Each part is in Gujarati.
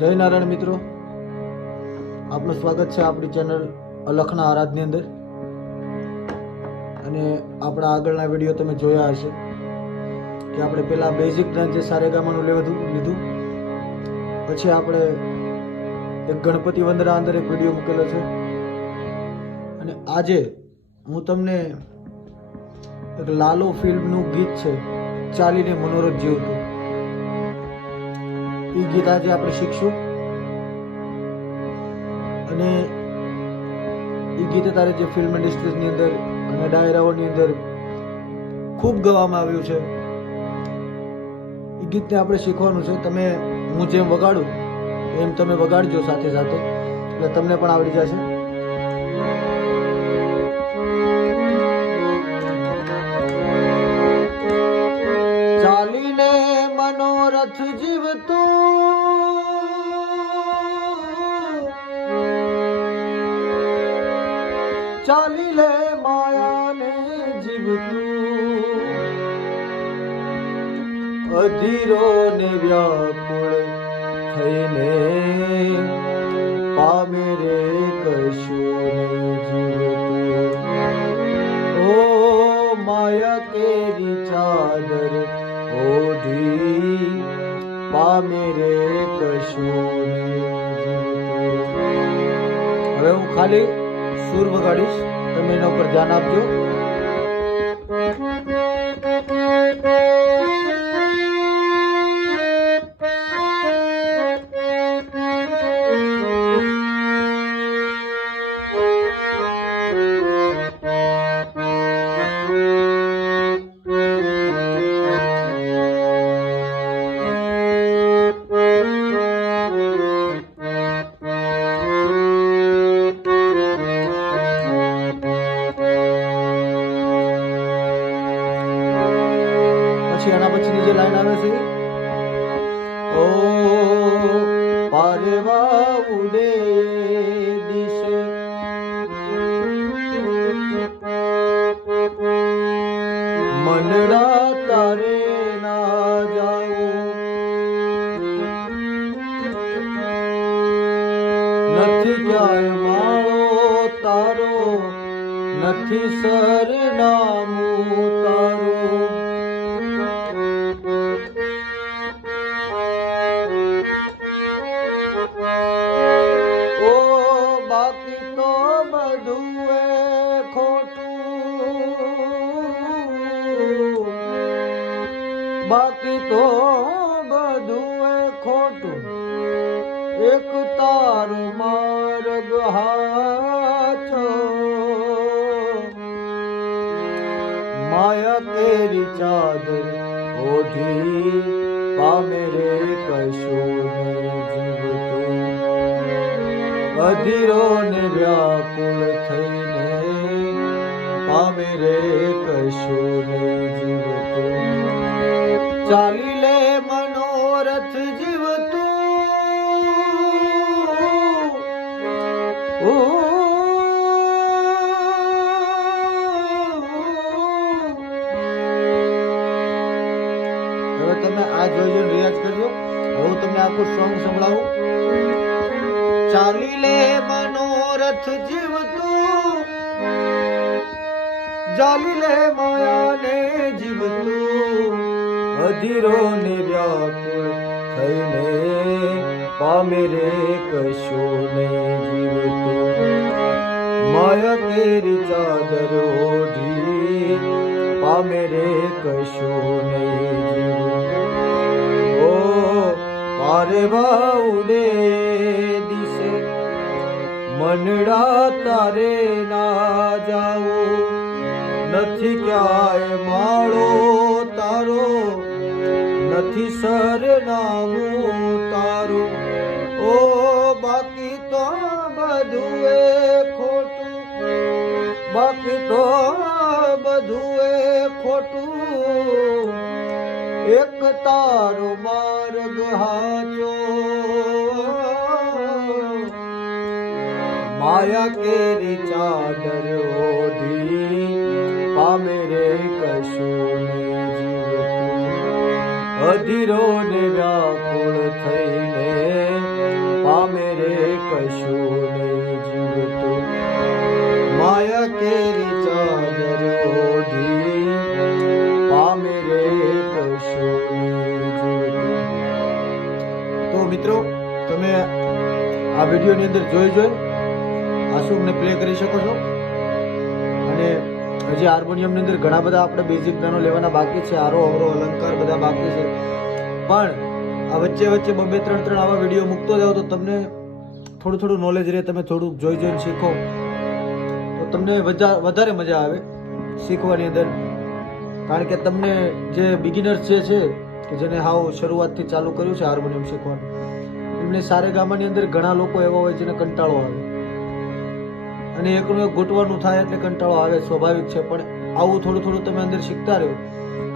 જય નારાયણ મિત્રો, આપનું સ્વાગત છે આપણી ચેનલ અલખના આરાધની અંદર. અને આપણા આગળના વિડીયો તમે જોયા હશે કે આપણે પહેલાં બેઝિક ડાન્સ જે સારેગામાનું લીધું, પછી આપણે એક ગણપતિ વંદના અંદર એક વિડીયો મૂકેલો છે. અને આજે હું તમને એક લાલો ફિલ્મનું ગીત છે ચાલીને મનોરથ જીવતું, એ ગીત આજે આપણે શીખશું. અને એ ગીત અત્યારે જે ફિલ્મ ઇન્ડસ્ટ્રીઝની અંદર અને ડાયરાઓની અંદર ખૂબ ગવામાં આવ્યું છે, એ ગીતને આપણે શીખવાનું છે. તમે હું જેમ વગાડું એમ તમે વગાડજો સાથે સાથે, એટલે તમને પણ આવડી જશે. ચાલીને મનોરથ જીવતું, ચાલી લે માયાને જીવતું, અધીરો ને વ્યાકુળ થઈને પામે રે કશું જીવતું. ઓ માયા કેરી ચાદર ઓઢી પામે રે કશું જીવતું. હવે હું ખાલી સુર વગાડીશ, તમે એના ઉપર ધ્યાન આપજો. એના પછીની જે લાઈન આવે છે, ઓ પારેવા ઉડે દિશે મનડા તારે ના જાઉં, નથી ક્યાંય માળો તારો, નથી સરનામું તારું. બાકી તો બધું ખોટું, બાકી તો બધું ખોટું, એક તારો માર્ગ હાચો. માયા કેરી ચાદર ઓઢી પામે રે કશું જીવતું, અધીરો ને વ્યાકુળ થઈને પામે રે કશું જીવતું. ચાલી લે મનોરથ જીવતું, હવે તમે આ જોઈ રિયાઝ કરજો. હવે હું તમને આખું સોંગ સંભળાવું. ચાલી લે મનોરથ જીવતું, ચાલી લે માયાને જીવતું, અધીરો ને વ્યાકુળ થઈને પામે રે કશું જીવતું. માયા કેરી ચાદર ઓઢી પામે રે કશું જીવતું. ઓ પારેવા ઉડે મનડા તારે ના જાઉં, નથી ક્યાંય માળો તારો, નથી સરનામું તારું. ઓ બાકી તો બધું ખોટું, બાકી તો બધું ખોટું, એક તારો માર્ગ હાચો. માયા કેરી ચાદર ઓઢી પામે રે કશું જીવતું, અધીરો ને વ્યાકુળ થઈને પામે રે કશું નહીં જીવતું, માયા કેરી ચાદર ઓઢી પામે રે કશું નહીં જીવતું. તો મિત્રો, તમે આ વિડીયોની અંદર જોઈ આ સૂરને પ્લે કરી શકો છો. અને હજી હાર્મોનિયમની અંદર ઘણા બધા આપણે બેઝિક જ્ઞાનો લેવાના બાકી છે, આરો અવરો અલંકાર બધા બાકી છે. પણ આ વચ્ચે વચ્ચે 2-3 આવા વિડીયો મૂકતો જાઓ તો તમને થોડું નોલેજ રહે. તમે થોડુંક જોઈને શીખો તો તમને વધારે મજા આવે શીખવાની અંદર. કારણ કે તમને જે બિગિનર્સ જે છે કે જેને હાવ શરૂઆતથી ચાલુ કર્યું છે હાર્મોનિયમ શીખવાનું, એમને સારેગામાની અંદર ઘણા લોકો એવા હોય જેને કંટાળો આવે, અને એકનું એક ગોઠવાનું થાય એટલે કંટાળો આવે, સ્વાભાવિક છે. પણ આવું થોડું તમે અંદર શીખતા રહો.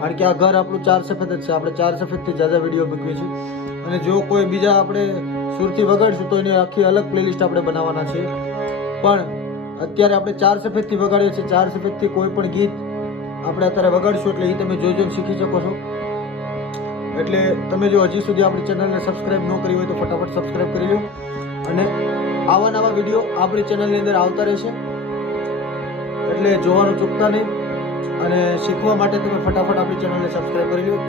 કારણ કે આ ઘર આપણું 4 સફેદ જ છે. આપણે 4 સફેદથી જાજા વિડીયો મૂકીએ છીએ. અને જો કોઈ બીજા આપણે સુરથી વગાડશું તો એની આખી અલગ પ્લેલિસ્ટ આપણે બનાવવાના છે. પણ અત્યારે આપણે 4 સફેદથી વગાડીએ છીએ. 4 સફેદથી કોઈ પણ ગીત આપણે અત્યારે વગાડશું એટલે એ તમે જોઈને શીખી શકો છો. એટલે તમે જો હજી સુધી આપણી ચેનલને સબસ્ક્રાઇબ ન કરી હોય તો ફટાફટ સબસ્ક્રાઇબ કરી લો. અને આવા નવા વિડીયો આપણી ચેનલની અંદર આવતા રહેશે એટલે જોવાનું ચૂકતા નહીં. અને શીખવા માટે તમે ફટાફટ આપણી ચેનલને સબસ્ક્રાઇબ કરી લો.